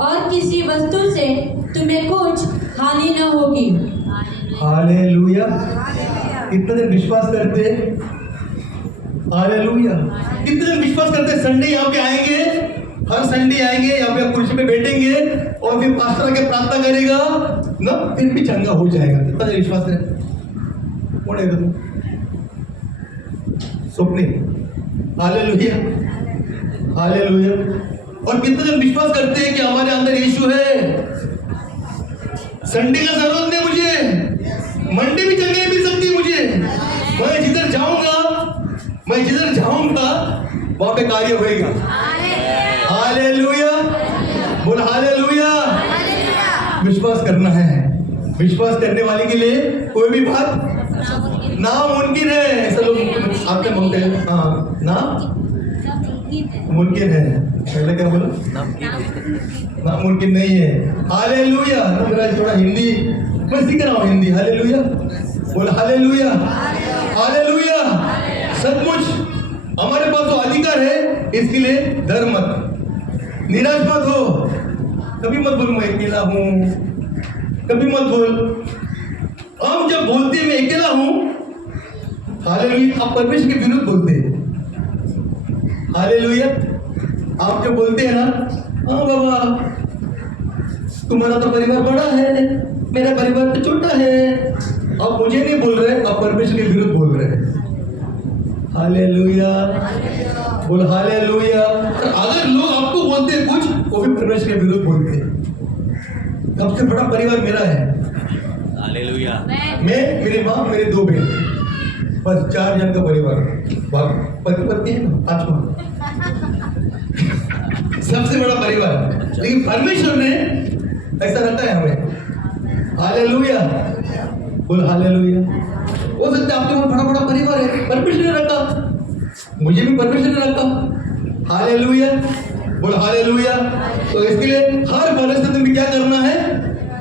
और किसी वस्तु से तुम्हें कुछ हानि न होगी। हालेलुया। कितने दिन विश्वास करते हैं। हालेलुया। कितने दिन विश्वास करते हैं। संडे यहाँ पे आएंगे, हर संडे आएंगे, यहाँ पे कुर्सी पे बैठेंगे, और फिर पास्टर आके प्रार्थना करेगा ना, फिर भी चंगा हो जाएगा। कितना दिन विश्वास करें। कौन है तुम, स्वप्ने। Hallelujah hallelujah. और कितने दिन विश्वास करते हैं कि हमारे अंदर यीशु है। संडे का जरूरत नहीं मुझे, मंडे भी चंगाई मिल सकती है मुझे। मैं जिधर जाऊंगा वहां पे कार्य होएगा। हालेलुया। बोल हालेलुया। विश्वास करना है, विश्वास करने वाले के लिए कोई भी बात नामुमकिन है। ऐसा लोग आपके मांगते हैं, हाँ नामुमकिन है। पहले क्या बोला, नामुमकिन नहीं है। हालेलुया। तो मेरा थोड़ा हिंदी मैं सीख रहा हूँ, हिंदी। हालेलुया। बोल हालेलुया हालेलुया। सचमुच हमारे पास जो अधिकार है, इसके लिए डर मत, निराश मत हो। कभी मत बोल मैं अकेला हूँ, कभी मत बोल। हम जब बोलते हैं मैं अकेला हूँ, हालेलुया, आप परमेश्वर के विरुद्ध बोलते हैं। हालेलुया। आप जब बोलते हैं ना, हाँ बाबा तुम्हारा तो परिवार बड़ा है, मेरा परिवार तो छोटा है, अब मुझे नहीं बोल रहे, अब परमेश्वर के विरुद्ध बोल रहे हैं। हालेलुया, बोल हालेलुया। अगर लोग आपको बोलते हैं कुछ, वो भी परमेश्वर के विरुद्ध बोलते हैं। सबसे बड़ा परिवार मेरा है। हालेलुया। मैं, मेरी माँ, मेरे 2 बेटे, बस 4 जन का परिवार। पति पत्नी है ना, 5वां। सबसे बड़ा परिवार। लेकिन परमेश्वर ने ऐसा रखा है हमें। हालेलुया, बोल हालेलुया। हो सकता है आपके वहां बड़ा बड़ा परिवार है, परमेश्वर ने रखा, मुझे भी परमेश्वर ने रखा। हालेलुया, बोल हालेलुया। तो इसके लिए हर परिस्थिति में क्या करना है?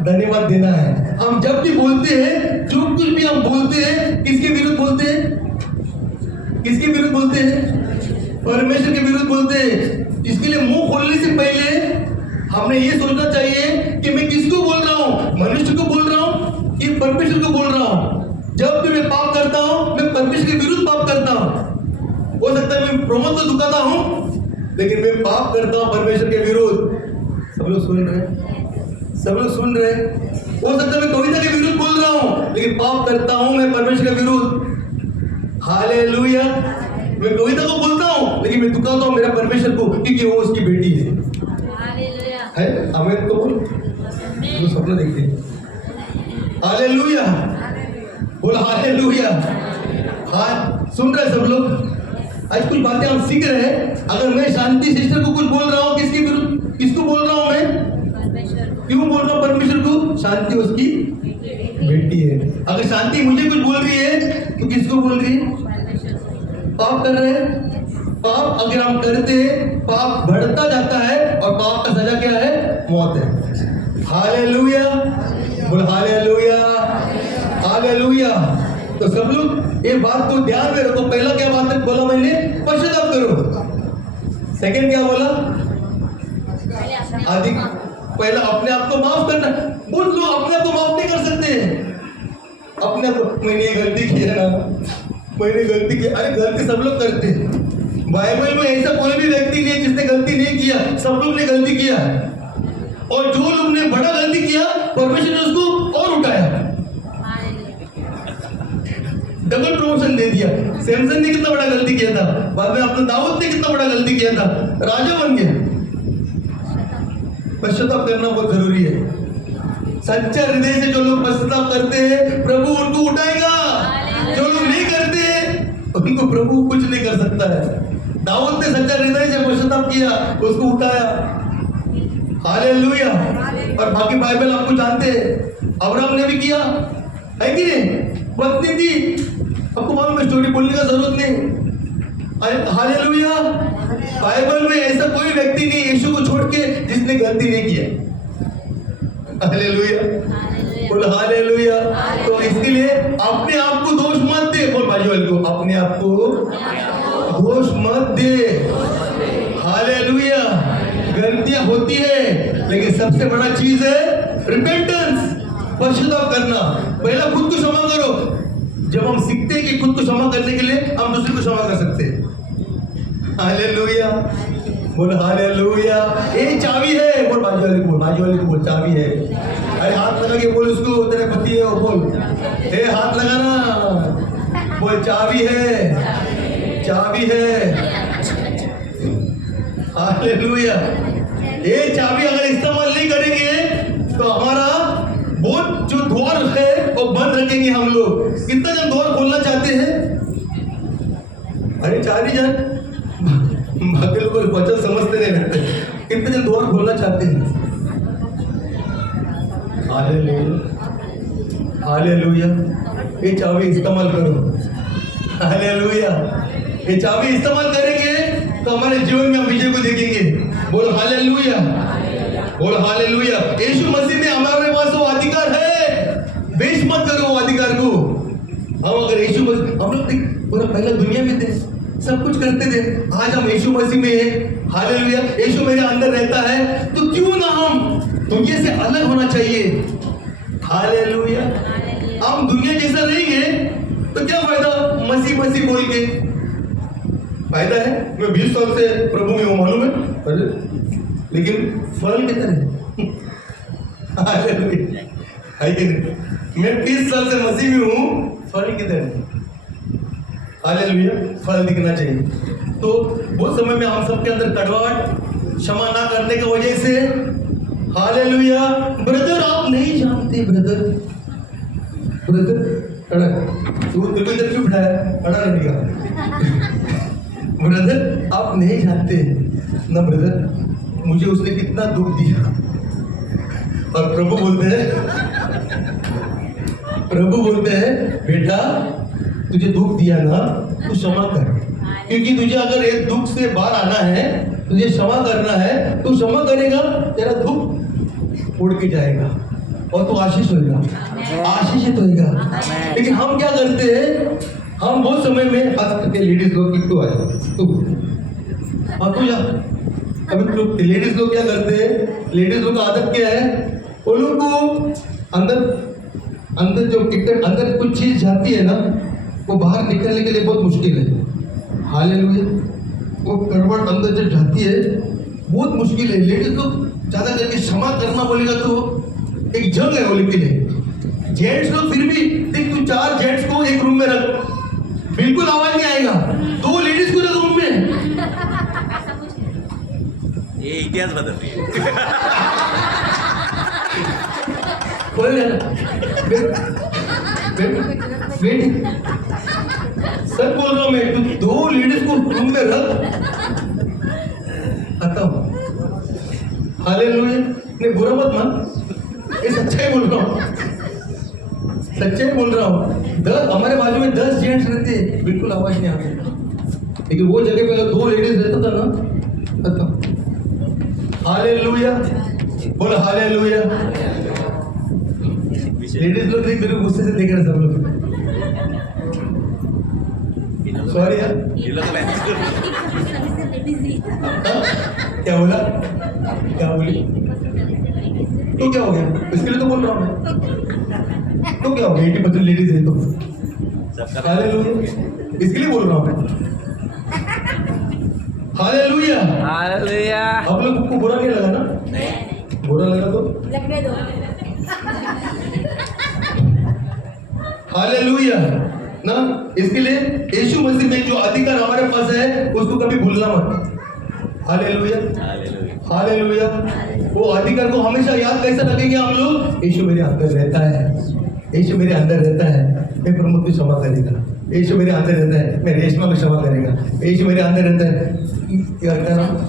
धन्यवाद देना है। हम जब भी बोलते हैं, जो कुछ भी हम बोलते हैं, किसके विरुद्ध बोलते हैं? किसके विरुद्ध बोलते हैं? परमेश्वर के विरुद्ध बोलते हैं। इसके लिए मुंह खोलने से पहले हमने ये सोचना चाहिए कि मैं किसको बोल रहा हूँ, मनुष्य को बोल रहा हूँ कि परमेश्वर को बोल रहा हूँ। जब भी मैं पाप करता हूँ, मैं परमेश्वर के विरुद्ध पाप करता हूँ। हो सकता है मैं प्रमोद को दुखाता हूँ, लेकिन मैं पाप करता हूँ परमेश्वर के विरुद्ध। सब लोग सुन रहे हैं? सब लोग सुन रहे हैं? हो सकता है मैं कविता के विरुद्ध बोल रहा हूँ, लेकिन पाप करता हूँ मैं परमेश्वर के विरुद्ध। हालेलुया। मैं कविता को बोलता हूँ, लेकिन मैं दुखाता हूँ मेरा परमेश्वर को, क्योंकि वो उसकी बेटी है। हमें तो बोल, तो सपना देखते हैं। हालेलुया, बोल हालेलुया। हाँ, सुन रहे सब लोग? आज कुछ बातें हम सीख रहे हैं। अगर मैं शांति सिस्टर को कुछ बोल रहा हूँ, किसके विरुद्ध, किसको बोल रहा हूँ मैं? क्यों बोल रहा हूँ परमेश्वर को? शांति उसकी बेटी है। अगर शांति मुझे कुछ बोल रही है, तो किसको बोल रही है? पाप कर रहे हैं। पाप अगर हम करते हैं, पाप बढ़ता जाता है, और पाप का सजा क्या है? मौत है। हालेलुया, बोल हालेलुया, हालेलुया। तो सब लोग ये बात को ध्यान में रखो। पहला क्या बात बोला मैंने? पश्चाताप करो। सेकंड क्या बोला? अधिक पहला अपने आप को माफ करना। बहुत लोग अपने आप को माफ नहीं कर सकते। अपने आप को, मैंने ये गलती की है ना, मैंने गलती की। अरे गलती सब लोग करते हैं। बाइबल में ऐसा कोई भी व्यक्ति नहीं है जिसने गलती नहीं किया। सब लोग ने गलती किया, और जो लोग ने बड़ा गलती किया, परमेश्वर ने उसको और उठाया, डबल प्रमोशन दे दिया। सैमसन ने कितना बड़ा गलती किया था, बाद में अपने दाऊद ने कितना बड़ा गलती किया था, राजा बन गया। पश्चाताप करना बहुत जरूरी है। सच्चा हृदय से जो लोग पश्चाताप करते हैं, प्रभु उनको उठाएगा। जो लोग नहीं करते, उनको प्रभु कुछ नहीं कर सकता है। दाऊद ने सच्चा हृदय से पश्चाताप किया, उसको उठाया। हालेलुया। और बाकी बाइबल आपको जानते हैं, अब्राहम ने भी किया है कि नहीं? पत्नी थी, आपको मालूम है, स्टोरी बोलने का जरूरत नहीं। हालेलुया। बाइबल में ऐसा कोई व्यक्ति नहीं यीशु को छोड़ के जिसने गलती नहीं किया। हालेलुया, बोल हालेलुया। तो इसके लिए अपने आप को दोष मत दे। बोल बाजू वाले को, अपने आप को दोष मत दे। हालेलुया। गलतियां होती है, लेकिन सबसे बड़ा चीज है रिपेंटेंस, पश्चाताप करना। पहला खुद को क्षमा करो। जब हम सीखते हैं कि खुद को क्षमा करने के लिए, हम दूसरे को क्षमा कर सकते हैं। हालेलुया, बोल हालेलुया। ये चाबी है। बोल बाजू वाले को, बाजू वाले को बोल, चाबी है। अरे हाथ लगा के बोल उसको, तेरे पति है वो, बोल हे हाथ लगाना, बोल चाबी है, चाबी है। हालेलुया। ये चाबी अगर इस्तेमाल नहीं करेंगे, तो हमारा बहुत जो द्वार है वो बंद रखेंगे हम लोग। कितना जन द्वार खोलना चाहते हैं? अरे 4 ही जन, बाकी लोग वचन समझते नहीं रहते। कितने जन द्वार खोलना चाहते हैं? Hallelujah, hallelujah. ये चाबी इस्तेमाल करो। हालेलुया। ये चाबी इस्तेमाल करेंगे तो हमारे जीवन में हम विजय को देखेंगे। बोल हालेलुया, बोल हालेलुया। यीशु मसीह में हमारे पास वो अधिकार है, वेस्ट मत करो वो अधिकार को। हम अगर यीशु मसीह, हम लोग पूरा पहला दुनिया में थे, सब कुछ करते थे। आज हम यीशु मसीह में हैं। हालेलुया। यीशु मेरे अंदर रहता है, तो क्यों ना हम दुनिया से अलग होना चाहिए। हालेलुया। हम दुनिया जैसा रहेंगे तो क्या फायदा मसीह मसीह बोल के? फायदा है। मैं 20 साल से प्रभु में हूं, मालूम है, लेकिन फल कितना है? हालेलुया, है कि नहीं? मैं 20 साल से मसीह में हूँ, फल किधर है? हालेलुया, फल दिखना चाहिए। तो वो समय में हम सबके अंदर कड़वाहट, क्षमा ना करने की वजह से, हालेलुया, ब्रदर आप नहीं जानते, ब्रदर अड़ा तू इधर क्यों बिठाया? अड़ा रहेगा। ब्रदर आप नहीं जानते ना, ब्रदर मुझे उसने कितना दुख दिया। और प्रभु बोलते हैं बेटा तुझे दुख दिया ना, तू क्षमा कर, क्योंकि तुझे अगर एक दुख से बाहर आना है, तुझे क्षमा करना है, तू क्षमा करेगा, तेरा दुख उड़ के जाएगा और तू आशीष होगा, आशीषित होगा। लेकिन हम क्या करते हैं, हम बहुत समय में खास करके लेडीज लोग, तू आ तू तू जा। अभी लेडीज लोग क्या करते हैं, लेडीज लोग का आदत क्या है, वो लोग को अंदर जो अंदर कुछ चीज जाती है ना, वो बाहर निकलने के लिए बहुत मुश्किल है। हालेलुया, वो कड़वाहट अंदर जब जाती है बहुत मुश्किल है। लेडीज लोग ज्यादा करके क्षमा करना बोलेगा तो एक जंग है बोले के लिए। जेंट्स लोग फिर भी देख, तू 4 जेंट्स को एक रूम में रख, बिल्कुल आवाज नहीं आएगा। 2 लेडीज को रख रूम में, ये इतिहास बदल रही है। बोल सर बोल रहा हूं मैं, तू 2 लेडीज को रूम में रख, खत्म। हालेलुया, नहीं बुरा मत मान, ये सच्चाई बोल रहा हूँ, सच्चाई बोल रहा हूँ। 10 हमारे बाजू में 10 जेंट्स रहते, बिल्कुल आवाज नहीं आती, लेकिन वो जगह पे अगर 2 लेडीज रहता था ना, खत्म। हालेलुया, बोल हालेलुया। लेडीज लोग देख मेरे गुस्से से देख रहे सब लोग, सॉरी यार। क्या बोला, क्या बोली? तो क्या हो गया, इसके लिए तो बोल रहा हूँ मैं। तो क्या हो गया, 80% लेडीज है तो हालेलुया, इसके लिए बोल रहा हूँ मैं। Hallelujah, hallelujah. आप लोग को बुरा नहीं लगा ना? बुरा लगा तो लगने दो। हालेलुया ना, इसके लिए यीशु मसीह में जो अधिकार हमारे पास है उसको कभी भूलना मत। Hallelujah, hallelujah. वो अधिकार को हमेशा याद कैसे रखेंगे हम लोग, यीशु मेरे अंदर रहता है, यीशु मेरे अंदर रहता है, मैं प्रमोद को क्षमा करेगा, यीशु मेरे अंदर रहता है, मैं रेशमा को क्षमा करेगा, यीशु मेरे अंदर रहता है,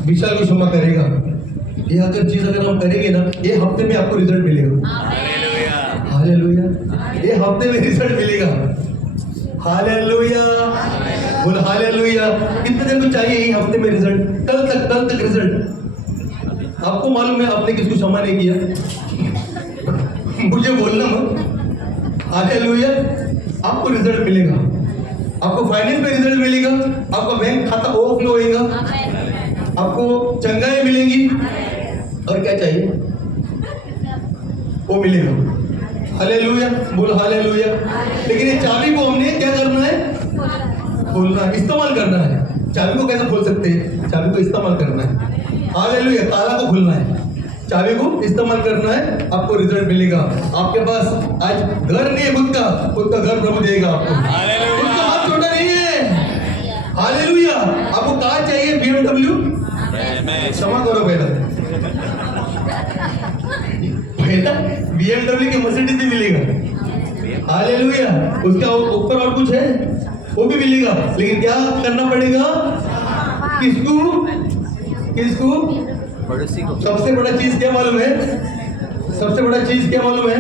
विशाल को क्षमा करेगा। ये अगर चीज अगर हम करेंगे ना, ये हफ्ते में आपको रिजल्ट मिलेगा। हालेलुया, ये हफ्ते में रिजल्ट मिलेगा। हालेलुया, बोल हालेलुया। कितने दिन को चाहिए ये हफ्ते में रिजल्ट? कल तक रिजल्ट। आपको मालूम है आपने किसको क्षमा नहीं किया? मुझे बोलना मत। हालेलुया, आपको रिजल्ट मिलेगा, आपको फाइनेंस में रिजल्ट मिलेगा, आपका बैंक खाता ओवरफ्लो होएगा, आपको चंगाई मिलेंगी, और क्या चाहिए वो मिलेगा। हालेलुया, बोल हालेलुया। लेकिन ये चाबी को हमने क्या करना है? खोलना, इस्तेमाल करना है। चाबी को कैसे खोल सकते हैं? चाबी को इस्तेमाल करना है। हालेलुया, ताला को खोलना है, चाबी को इस्तेमाल करना है, आपको रिजल्ट मिलेगा। आपके पास आज घर नहीं है खुद का घर प्रभु देगा आपको। उसका हाथ छोटा नहीं है। हालेलुया, आपको कार चाहिए BMW, क्षमा करो पहला BMW की मर्सिडीज भी मिलेगा। हालेलुया, उसका ऊपर और कुछ है वो भी मिलेगा, लेकिन क्या करना पड़ेगा? किसको? पड़ोसी को। सबसे बड़ा चीज क्या मालूम है? सबसे बड़ा चीज क्या मालूम है?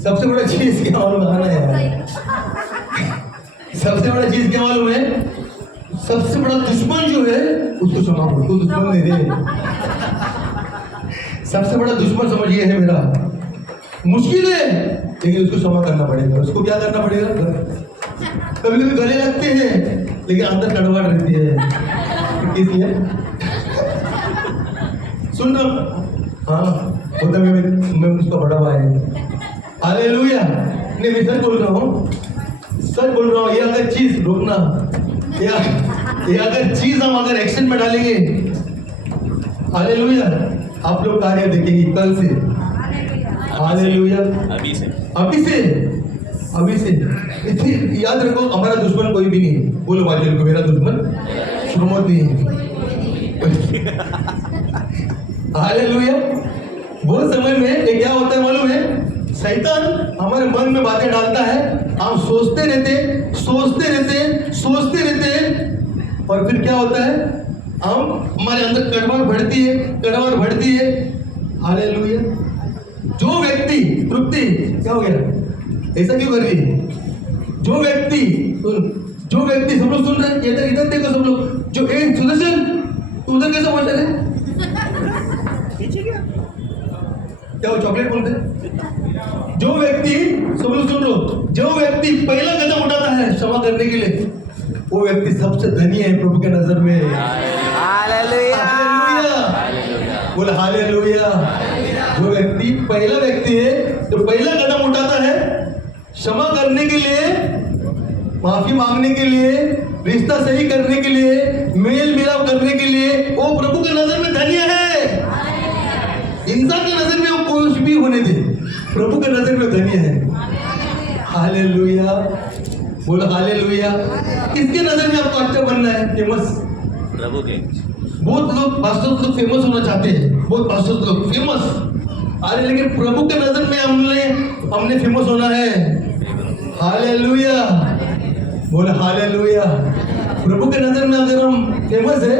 सबसे बड़ा चीज क्या मालूम है? सबसे बड़ा चीज क्या मालूम है? सबसे बड़ा दुश्मन जो है उसको क्षमा करो, तो दुश्मन नहीं दे। सबसे बड़ा दुश्मन समझिए है मेरा, मुश्किल है लेकिन उसको क्षमा करना पड़ेगा। उसको क्या करना पड़ेगा? कभी कभी गले लगते हैं लेकिन अंदर कड़वाहट रहती है। इसलिए सुन रहा, हाँ होता मैं उसका बड़ा भाई है। हालेलुया, नहीं मैं सच बोल रहा हूँ, सच बोल रहा हूँ। ये अगर चीज रोकना, ये अगर चीज हम अगर एक्शन में डालेंगे, हालेलुया, आप लोग कार्य देखेंगे कल से। हालेलुया, अभी से अभी से इतनी याद रखो, हमारा दुश्मन कोई भी नहीं है। बोलो बाजू को, मेरा दुश्मन प्रमोद नहीं है। हालेलुया। वो समय में ये क्या होता है मालूम है? शैतान हमारे मन में बातें डालता है, हम सोचते रहते और फिर क्या होता है? हमारे अंदर कड़वाहट बढ़ती है। हालेलुया। जो व्यक्ति तृप्ति क्या हो गया? ऐसा क्यों कर रही है? जो व्यक्ति सब लोग सुन रहे हैं, इधर देखो सब लोग। जो एक सुदर्शन, तू उधर कैसे पहुंचा रहे? क्या वो चॉकलेट बोलते हैं? जो व्यक्ति, सब लोग सुन लो, जो व्यक्ति पहला कदम उठाता है क्षमा करने के लिए, वो व्यक्ति सबसे धनी है प्रभु के नजर में। हालेलुया। बोल हालेलुया। जो व्यक्ति पहला व्यक्ति है जो पहला कदम उठाता है क्षमा करने के लिए, माफी मांगने के लिए, रिश्ता सही करने के लिए, मेल मिलाप करने के लिए, वो प्रभु के नजर में धन्य है। इंसान की नजर में वो कुछ भी होने दे, प्रभु के नजर में धन्य है। हालेलुया। बोलो हालेलुया। किसके नजर में आपको अच्छा बनना है? फेमस प्रभु के। बहुत लोग पास्टर लोग फेमस होना चाहते हैं, बहुत पास्टर लोग फेमस। अरे लेकिन प्रभु के नजर में हमने फेमस होना है। हालेलुया। बोले हालेलुया। प्रभु के नजर में अगर हम फेमस है,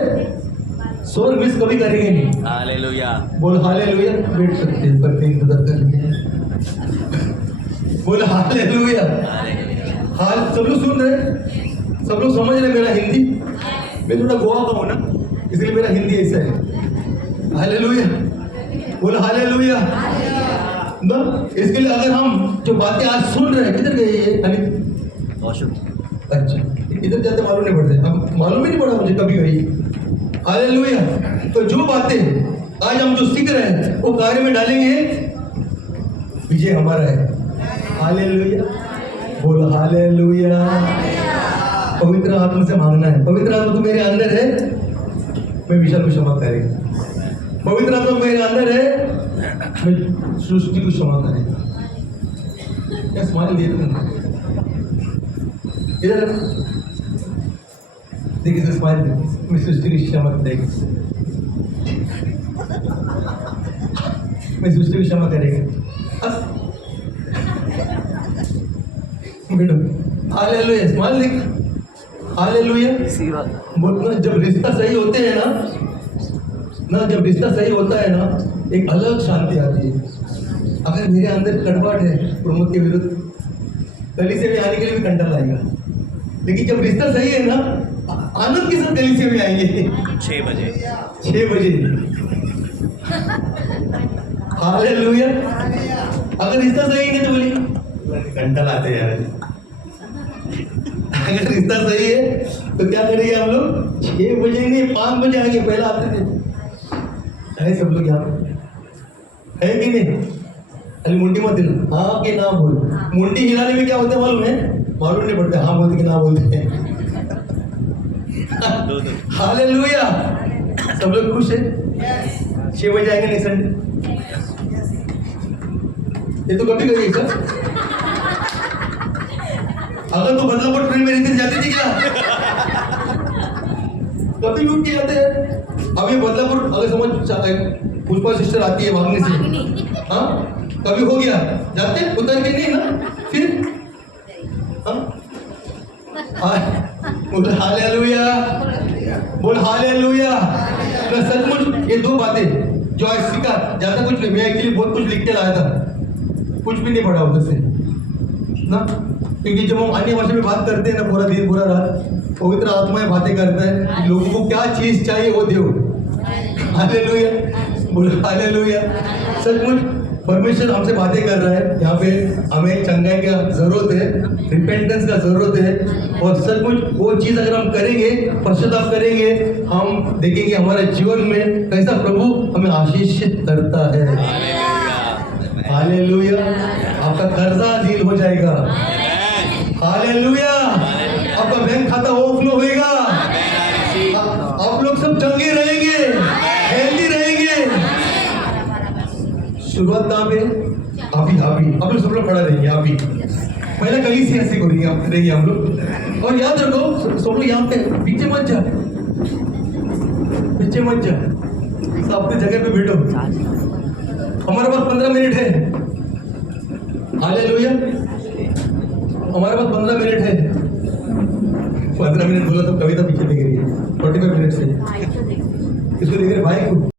सोर मिस कभी करेंगे नहीं। हालेलुया। बोल हालेलुया। बैठ सकते हैं पर इंतजार करेंगे। बोल हालेलुया। हाल सब लोग सुन रहे, सब लोग समझ रहे मेरा हिंदी? मैं थोड़ा गोवा का हूँ ना, इसलिए मेरा हिंदी ऐसा है। हालेलुया। बोल हालेलुया। ना इसके लिए अगर हम जो बातें आज सुन रहे हैं, किधर गए ये? अच्छा, इधर जाते मालूम नहीं पड़ते, अब मालूम ही नहीं पड़ा मुझे कभी गई। हालेलुया। तो जो बातें आज हम जो सीख रहे हैं वो कार्य में डालेंगे, विजय हमारा है। हालेलुया। बोल हालेलुया। पवित्र आत्मा से मांगना है। पवित्र आत्मा तो मेरे अंदर है, मैं विशाल को क्षमा करेगा। पवित्र आत्मा मेरे अंदर है, मैं सृष्टि को क्षमा करेगा। क्या स्माइल दे रहे हैं? इधर देखिए सर, स्माइल मैं सृष्टि की क्षमा करेगा। मैं सृष्टि की क्षमा करेगा। बेटो हालेलुया। स्माइल देख। हालेलुया। बोलना जब रिश्ता सही होते हैं ना, जब रिश्ता सही होता है ना, एक अलग शांति आती है। अगर मेरे अंदर कड़वाहट है प्रमोद के विरुद्ध, गली से भी आने के लिए भी कंडल आएगा। लेकिन जब रिश्ता सही है ना, आनंद के साथ गली से भी आएंगे। 6 बजे। हालेलुया। अगर रिश्ता सही है तो बोली कंडल आते हैं यार। अगर रिश्ता सही है तो क्या करेंगे हम लोग? 6 बजे नहीं 5 बजे आएंगे। पहला आते थे है सब लोग यहाँ पे, है कि नहीं? अरे मुंडी मत हिला, हाँ कि ना बोल। मुंडी हिलाने में क्या होता है मालूम है? मालूम नहीं पड़ता हाँ बोलते कि ना बोलते हैं। हालेलुया। सब लोग खुश है? 6 बजे आएंगे नहीं संडे? ये तो कभी कभी सर, अगर तो बदलापुर ट्रेन में रहती जाती थी क्या? कभी उठ के जाते हैं। अब ये बदलापुर अगर समझ पुष्पा सिस्टर आती है भागने से, हाँ कभी हो गया जाते उतर के नहीं ना, फिर बोल हालेलुया। बोल हालेलुया। सचमुच ये 2 बातें जो आज सीखा, ज्यादा कुछ नहीं, मैं एक्चुअली बहुत कुछ लिख के लाया था, कुछ भी नहीं पढ़ा उधर से ना, क्योंकि जब हम अन्य भाषा में बात करते हैं ना, पूरा दिन पूरा रात पवित्र आत्मा में बातें करता है, लोगों को क्या चीज चाहिए वो दो। हालेलुया। बोल हालेलुया। सचमुच परमेश्वर हमसे बातें कर रहा है यहाँ पे। हमें चंगाई का जरूरत है, रिपेंटेंस का जरूरत है, और सचमुच वो चीज अगर हम करेंगे, पश्चाताप करेंगे, हम देखेंगे हमारे जीवन में कैसा प्रभु हमें आशीषित करता है। हालेलुया। आपका कर्जा डील हो जाएगा। हालेलुया। आपका बैंक खाता ओवरफ्लो होएगा। आप लोग सब चंगे रहेंगे, हेल्दी रहेंगे। शुरुआत कहाँ पे? अभी आप लोग सब लोग खड़ा रहिए आप भी। पहले गली से ऐसे रहेंगे हम लोग। और याद रखो सब लोग यहाँ पे पीछे मत जा, पीछे मत जा, सब अपनी जगह पे बैठो। हमारे पास 15 मिनट है। हालेलुया। हमारे पास 15 मिनट है। 15 मिनट बोला तो कविता पीछे देख रही है 45 मिनट से। इसको देख रहे भाई को।